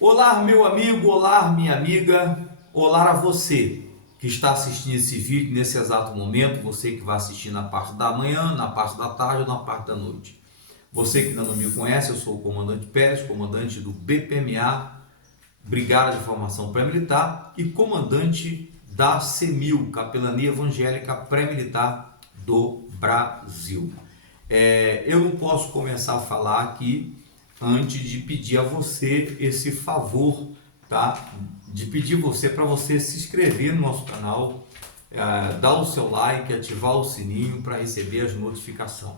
Olá, meu amigo, olá, minha amiga, olá a você que está assistindo esse vídeo nesse exato momento, você que vai assistir na parte da manhã, na parte da tarde ou na parte da noite. Você que ainda não me conhece, eu sou o Comandante Pérez, comandante do BPMA, Brigada de Formação Pré-Militar, e comandante da CEMIL, Capelania Evangélica Pré-Militar do Brasil. Eu não posso começar a falar aqui antes de pedir a você esse favor, tá? De pedir você para você se inscrever no nosso canal, dar o seu like, ativar o sininho para receber as notificações.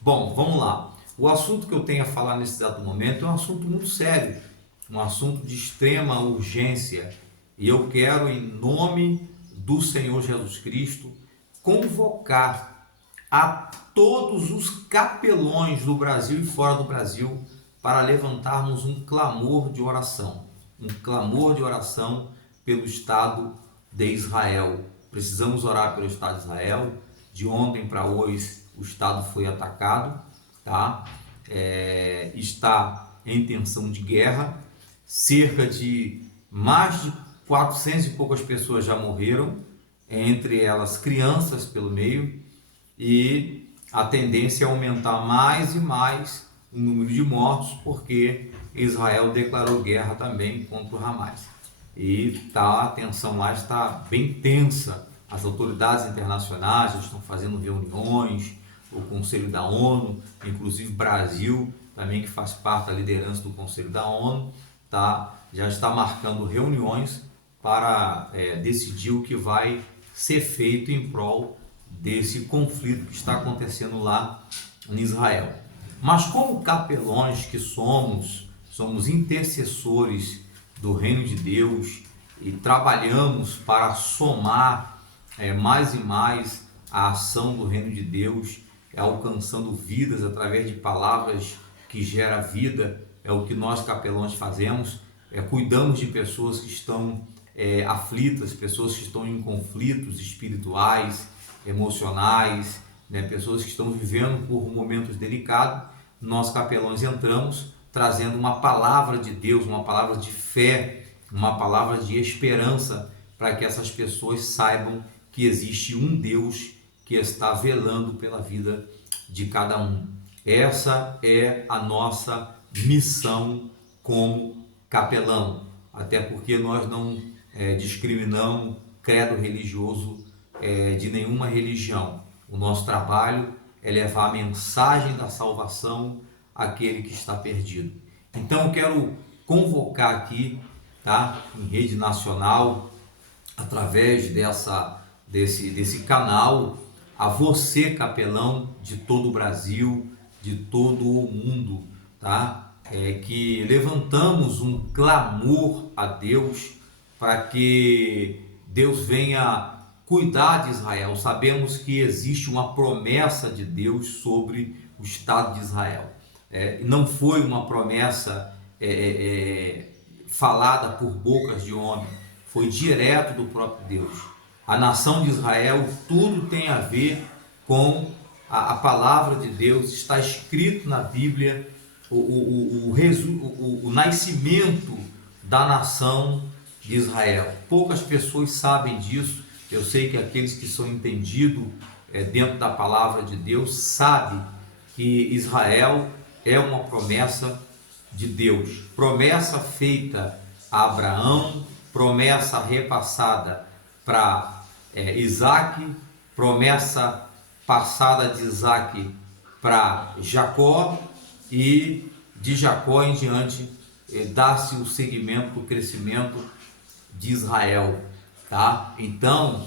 Bom, vamos lá. O assunto que eu tenho a falar nesse exato momento é um assunto muito sério, um assunto de extrema urgência, e eu quero, em nome do Senhor Jesus Cristo, convocar a todos os capelões do Brasil e fora do Brasil para levantarmos um clamor de oração pelo Estado de Israel. Precisamos orar pelo Estado de Israel. De ontem para hoje o Estado foi atacado, tá? Está em tensão de guerra. Cerca de mais de 400 e poucas pessoas já morreram, entre elas crianças pelo meio, e a tendência é aumentar mais e mais o número de mortos, porque Israel declarou guerra também contra o Hamas. E a tensão lá está bem tensa. As autoridades internacionais estão fazendo reuniões, o Conselho da ONU, inclusive Brasil, também que faz parte da liderança do Conselho da ONU, já está marcando reuniões para decidir o que vai ser feito em prol desse conflito que está acontecendo lá em Israel. Mas como capelões que somos intercessores do reino de Deus e trabalhamos para somar mais e mais a ação do reino de Deus, alcançando vidas através de palavras que geram vida, é o que nós capelões fazemos. Cuidamos de pessoas que estão aflitas, pessoas que estão em conflitos espirituais, emocionais, pessoas que estão vivendo por momentos delicados. Nós capelões entramos trazendo uma palavra de Deus, uma palavra de fé, uma palavra de esperança, para que essas pessoas saibam que existe um Deus que está velando pela vida de cada um. Essa é a nossa missão como capelão, até porque nós não discriminamos credo religioso de nenhuma religião. O nosso trabalho é levar a mensagem da salvação àquele que está perdido. Então eu quero convocar aqui, em rede nacional, através desse canal, a você, capelão de todo o Brasil, de todo o mundo, que levantamos um clamor a Deus para que Deus venha cuidar de Israel. Sabemos que existe uma promessa de Deus sobre o Estado de Israel. Não foi uma promessa falada por bocas de homem, foi direto do próprio Deus. A nação de Israel, tudo tem a ver com a palavra de Deus. Está escrito na Bíblia o nascimento da nação de Israel. Poucas pessoas sabem disso. Eu sei que aqueles que são entendidos dentro da palavra de Deus sabem que Israel é uma promessa de Deus, promessa feita a Abraão, promessa repassada para Isaac, promessa passada de Isaac para Jacó, e de Jacó em diante dá-se o seguimento, o crescimento de Israel. Então,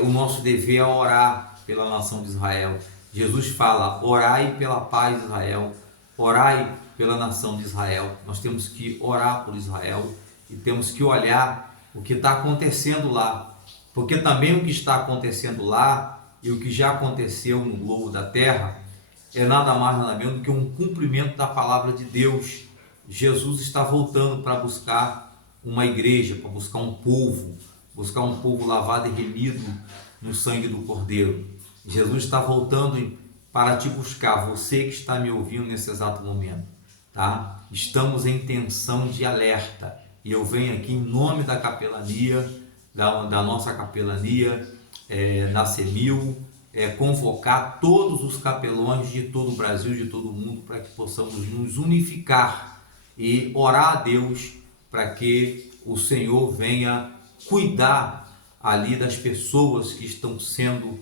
o nosso dever é orar pela nação de Israel. Jesus fala: orai pela paz de Israel, orai pela nação de Israel. Nós temos que orar por Israel e temos que olhar o que está acontecendo lá, porque também o que está acontecendo lá e o que já aconteceu no globo da terra é nada mais nada menos do que um cumprimento da palavra de Deus. Jesus está voltando para buscar uma igreja, para buscar um povo lavado e remido no sangue do Cordeiro. Jesus está voltando para te buscar, você que está me ouvindo nesse exato momento. tá? Estamos em tensão de alerta. E eu venho aqui em nome da capelania, da nossa capelania, na CEMIL, convocar todos os capelões de todo o Brasil, de todo o mundo, para que possamos nos unificar e orar a Deus para que o Senhor venha cuidar ali das pessoas que estão sendo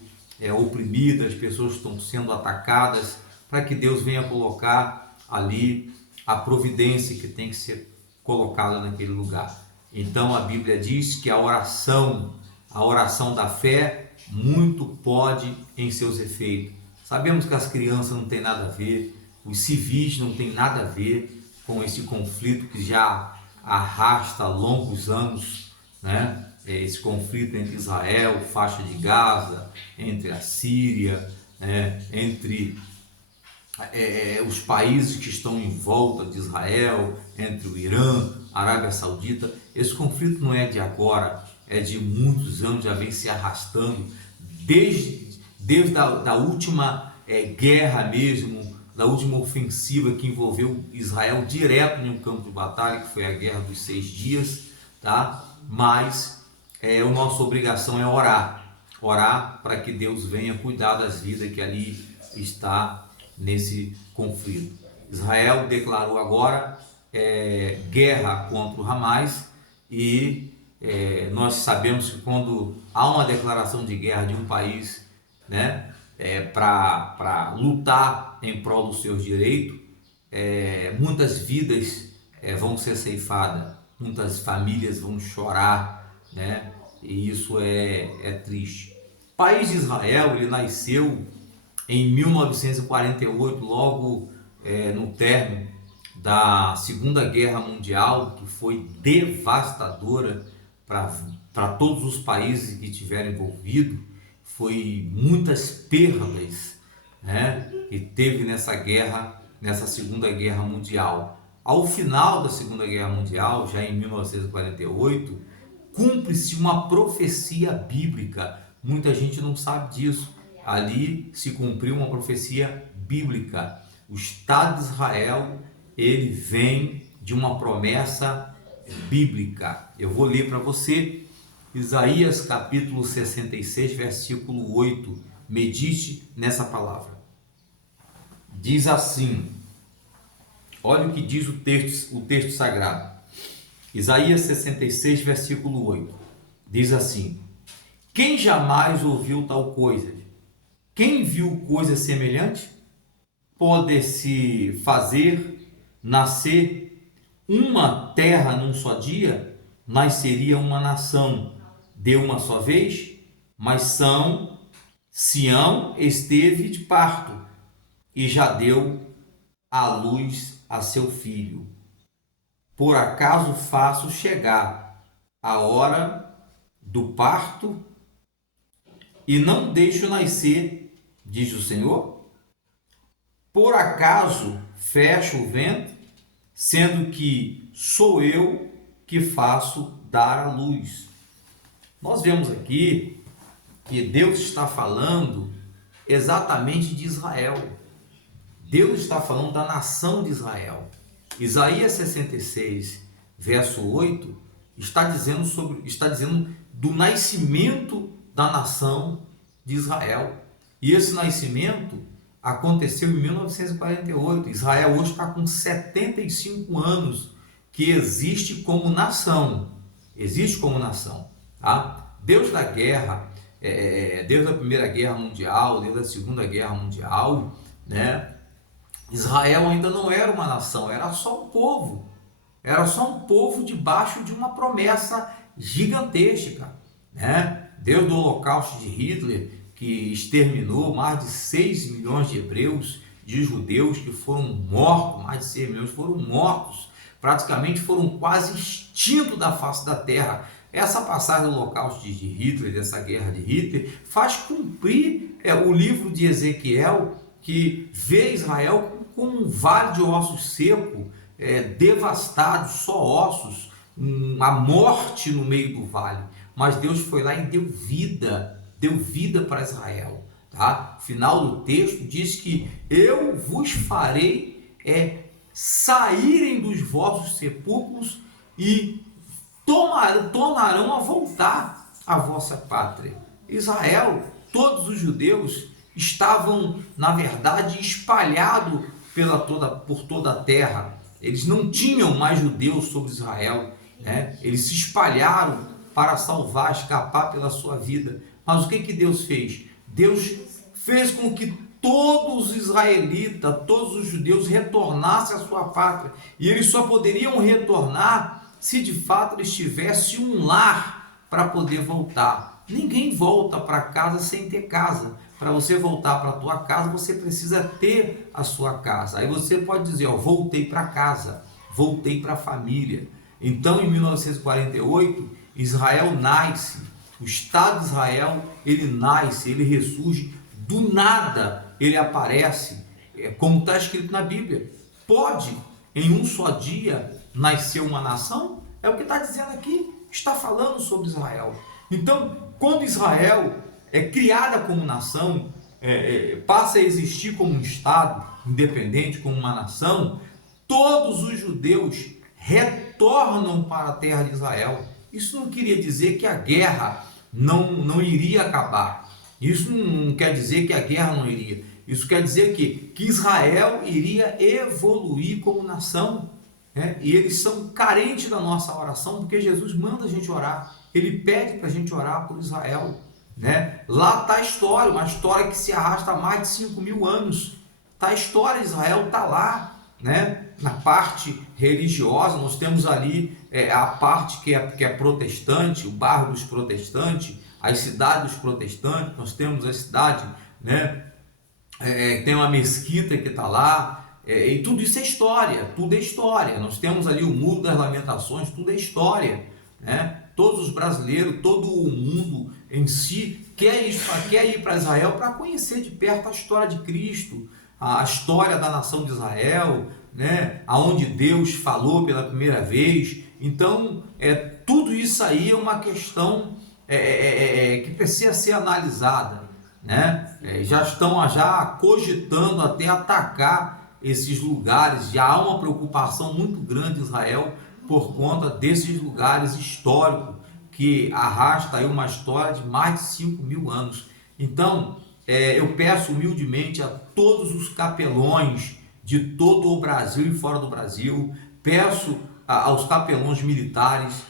oprimidas, pessoas que estão sendo atacadas, para que Deus venha colocar ali a providência que tem que ser colocada naquele lugar. Então a Bíblia diz que a oração da fé, muito pode em seus efeitos. Sabemos que as crianças não têm nada a ver, os civis não têm nada a ver com esse conflito que já arrasta longos anos, né? Esse conflito entre Israel, faixa de Gaza, entre a Síria, entre os países que estão em volta de Israel, entre o Irã, a Arábia Saudita. Esse conflito não é de agora, é de muitos anos, já vem se arrastando, desde a última guerra mesmo, da última ofensiva que envolveu Israel direto em um campo de batalha, que foi a Guerra dos 6 Dias, tá? Mas a nossa obrigação é orar para que Deus venha cuidar das vidas que ali está nesse conflito. Israel declarou agora guerra contra o Hamas e nós sabemos que quando há uma declaração de guerra de um país, né, para lutar em prol dos seus direitos, muitas vidas vão ser ceifadas, muitas famílias vão chorar, né, e isso é triste. O país de Israel, ele nasceu em 1948, logo no término da Segunda Guerra Mundial, que foi devastadora para todos os países que estiveram envolvidos. Foi muitas perdas, né, que teve nessa guerra, nessa Segunda Guerra Mundial. Ao final da Segunda Guerra Mundial, já em 1948, cumpre-se uma profecia bíblica. Muita gente não sabe disso. Ali se cumpriu uma profecia bíblica. O Estado de Israel, ele vem de uma promessa bíblica. Eu vou ler para você Isaías capítulo 66, versículo 8. Medite nessa palavra. Diz assim, olha o que diz o texto sagrado. Isaías 66, versículo 8. Diz assim: quem jamais ouviu tal coisa? Quem viu coisa semelhante? Pode-se fazer nascer uma terra num só dia? Nasceria uma nação de uma só vez? Mas Sião esteve de parto e já deu à luz a seu filho. Por acaso faço chegar a hora do parto e não deixo nascer, diz o Senhor? Por acaso fecho o ventre, sendo que sou eu que faço dar a luz? Nós vemos aqui que Deus está falando exatamente de Israel. Deus está falando da nação de Israel. Isaías 66, verso 8, está dizendo do nascimento da nação de Israel. E esse nascimento aconteceu em 1948. Israel hoje está com 75 anos que existe como nação. Existe como nação. Tá? Deus da guerra, desde a Primeira Guerra Mundial, desde a Segunda Guerra Mundial, né? Israel ainda não era uma nação, era só um povo. Era só um povo debaixo de uma promessa gigantesca, né? Desde o Holocausto de Hitler, que exterminou mais de 6 milhões de hebreus, de judeus que foram mortos, mais de 6 milhões foram mortos, praticamente foram quase extintos da face da terra. Essa passagem do Holocausto de Hitler, dessa guerra de Hitler, faz cumprir o livro de Ezequiel, que vê Israel como um vale de ossos secos, devastado, só ossos, a morte no meio do vale. Mas Deus foi lá e deu vida para Israel. Tá? O final do texto diz que eu vos farei saírem dos vossos sepulcros e tornarão a voltar à vossa pátria. Israel, todos os judeus estavam, na verdade, espalhados por toda a terra. Eles não tinham mais judeus sobre Israel, né? Eles se espalharam para salvar, escapar pela sua vida. Mas o que Deus fez? Deus fez com que todos os israelitas, todos os judeus retornassem à sua pátria. E eles só poderiam retornar se de fato eles tivessem um lar para poder voltar. Ninguém volta para casa sem ter casa. Para você voltar para a tua casa, você precisa ter a sua casa. Aí você pode dizer, voltei para casa, voltei para a família. Então, em 1948, Israel nasce, o Estado de Israel, ele nasce, ele ressurge, do nada ele aparece, como está escrito na Bíblia. Pode, em um só dia, nascer uma nação? É o que está dizendo aqui, está falando sobre Israel. Então, quando Israel é criada como nação, passa a existir como um Estado independente, como uma nação, todos os judeus retornam para a terra de Israel. Isso não queria dizer que a guerra não iria acabar. Isso não quer dizer que a guerra não iria. Isso quer dizer que Israel iria evoluir como nação. E eles são carentes da nossa oração, porque Jesus manda a gente orar. Ele pede para a gente orar por Israel. Lá está a história, uma história que se arrasta há mais de 5.000 anos. Tá, a história de Israel está lá. Na parte religiosa, nós temos ali a parte que é protestante, o bairro dos protestantes, as cidades dos protestantes. Nós temos a cidade, tem uma mesquita que está lá, e tudo isso é história, tudo é história. Nós temos ali o Muro das Lamentações, tudo é história. Todos os brasileiros, todo o mundo em si quer ir para Israel para conhecer de perto a história de Cristo, a história da nação de Israel, aonde Deus falou pela primeira vez. Então, tudo isso aí é uma questão que precisa ser analisada. Já estão cogitando até atacar esses lugares. Já há uma preocupação muito grande em Israel por conta desses lugares históricos que arrasta aí uma história de mais de 5.000 anos. Então, eu peço humildemente a todos os capelões de todo o Brasil e fora do Brasil, peço aos capelões militares,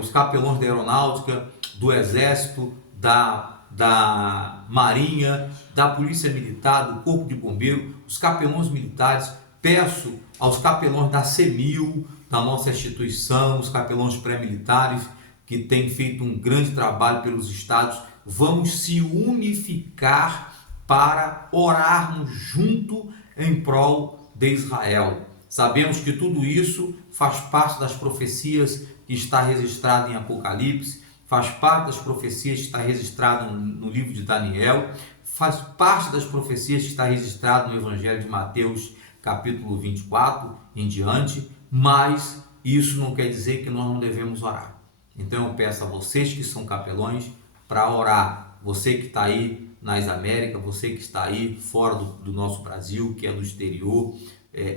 os capelões da aeronáutica, do exército, da marinha, da polícia militar, do corpo de bombeiro, os capelões militares, peço aos capelões da CEMIL, da nossa instituição, os capelões pré-militares, que têm feito um grande trabalho pelos estados. Vamos se unificar para orarmos junto em prol de Israel. Sabemos que tudo isso faz parte das profecias que está registrado em Apocalipse, faz parte das profecias que está registrado no livro de Daniel, faz parte das profecias que está registrado no Evangelho de Mateus, capítulo 24 em diante, mas isso não quer dizer que nós não devemos orar. Então eu peço a vocês que são capelões para orar. Você que está aí nas Américas, você que está aí fora do nosso Brasil, que é do exterior,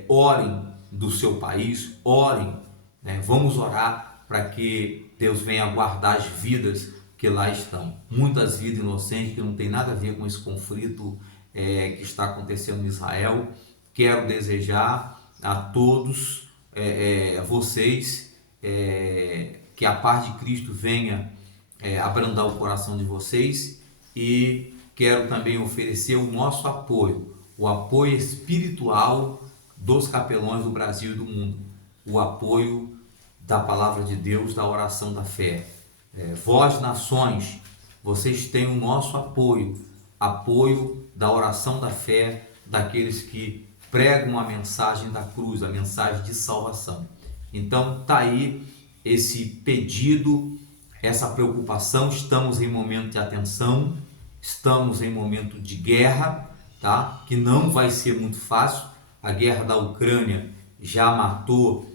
orem do seu país, orem, vamos orar para que Deus venha guardar as vidas que lá estão. Muitas vidas inocentes que não tem nada a ver com esse conflito que está acontecendo em Israel. Quero desejar a todos vocês que a paz de Cristo venha abrandar o coração de vocês, e quero também oferecer o nosso apoio, o apoio espiritual dos capelões do Brasil e do mundo, o apoio da palavra de Deus, da oração da fé. Vós, nações, vocês têm o nosso apoio da oração da fé, daqueles que pregam a mensagem da cruz, a mensagem de salvação. Então está aí esse pedido, essa preocupação. Estamos em momento de atenção, estamos em momento de guerra, tá? Que não vai ser muito fácil. A guerra da Ucrânia já matou,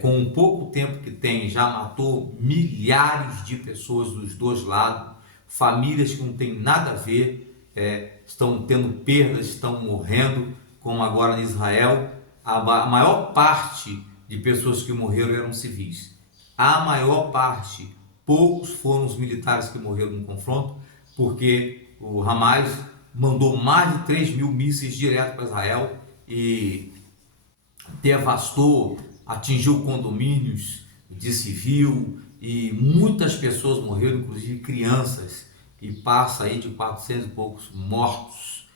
com um pouco tempo que tem, já matou milhares de pessoas dos dois lados, famílias que não tem nada a ver, estão tendo perdas, estão morrendo, como agora em Israel. a maior parte de pessoas que morreram eram civis. A maior parte, poucos foram os militares que morreram no confronto, porque o Hamas mandou mais de 3.000 mísseis direto para Israel e devastou, atingiu condomínios de civil e muitas pessoas morreram, inclusive crianças, e passa aí de 400 e poucos mortos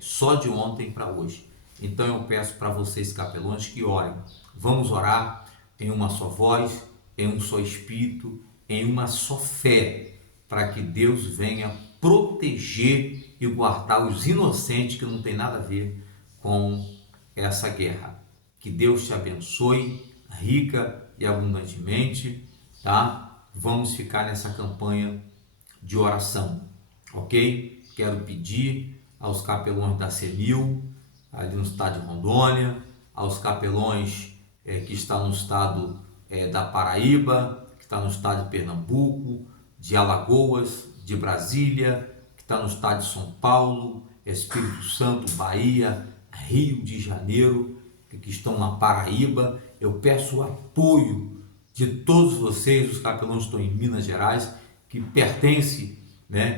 só de ontem para hoje. Então eu peço para vocês, capelões, que orem. Vamos orar em uma só voz, em um só espírito, em uma só fé, para que Deus venha proteger e guardar os inocentes que não tem nada a ver com essa guerra. Que Deus te abençoe rica e abundantemente, tá? Vamos ficar nessa campanha de oração, ok? Quero pedir aos capelões da CENIL, ali no estado de Rondônia, aos capelões que estão no estado da Paraíba, que está no estado de Pernambuco, de Alagoas, de Brasília, que está no estado de São Paulo, Espírito Santo, Bahia, Rio de Janeiro, que estão na Paraíba. Eu peço o apoio de todos vocês, os capelães que estão em Minas Gerais, que pertencem,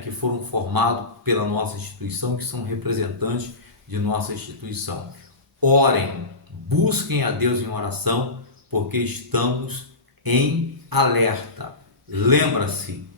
que foram formados pela nossa instituição, que são representantes de nossa instituição. Orem, busquem a Deus em oração, porque estamos em alerta. Lembra-se,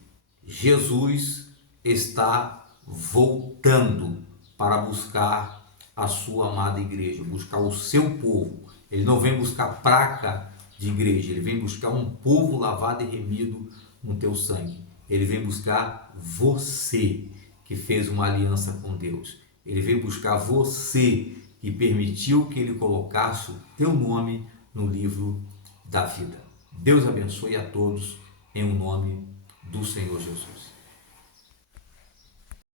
Jesus está voltando para buscar a sua amada igreja, buscar o seu povo. Ele não vem buscar placa de igreja, ele vem buscar um povo lavado e remido no teu sangue. Ele vem buscar você que fez uma aliança com Deus. Ele veio buscar você que permitiu que ele colocasse o teu nome no livro da vida. Deus abençoe a todos em nome do Senhor Jesus.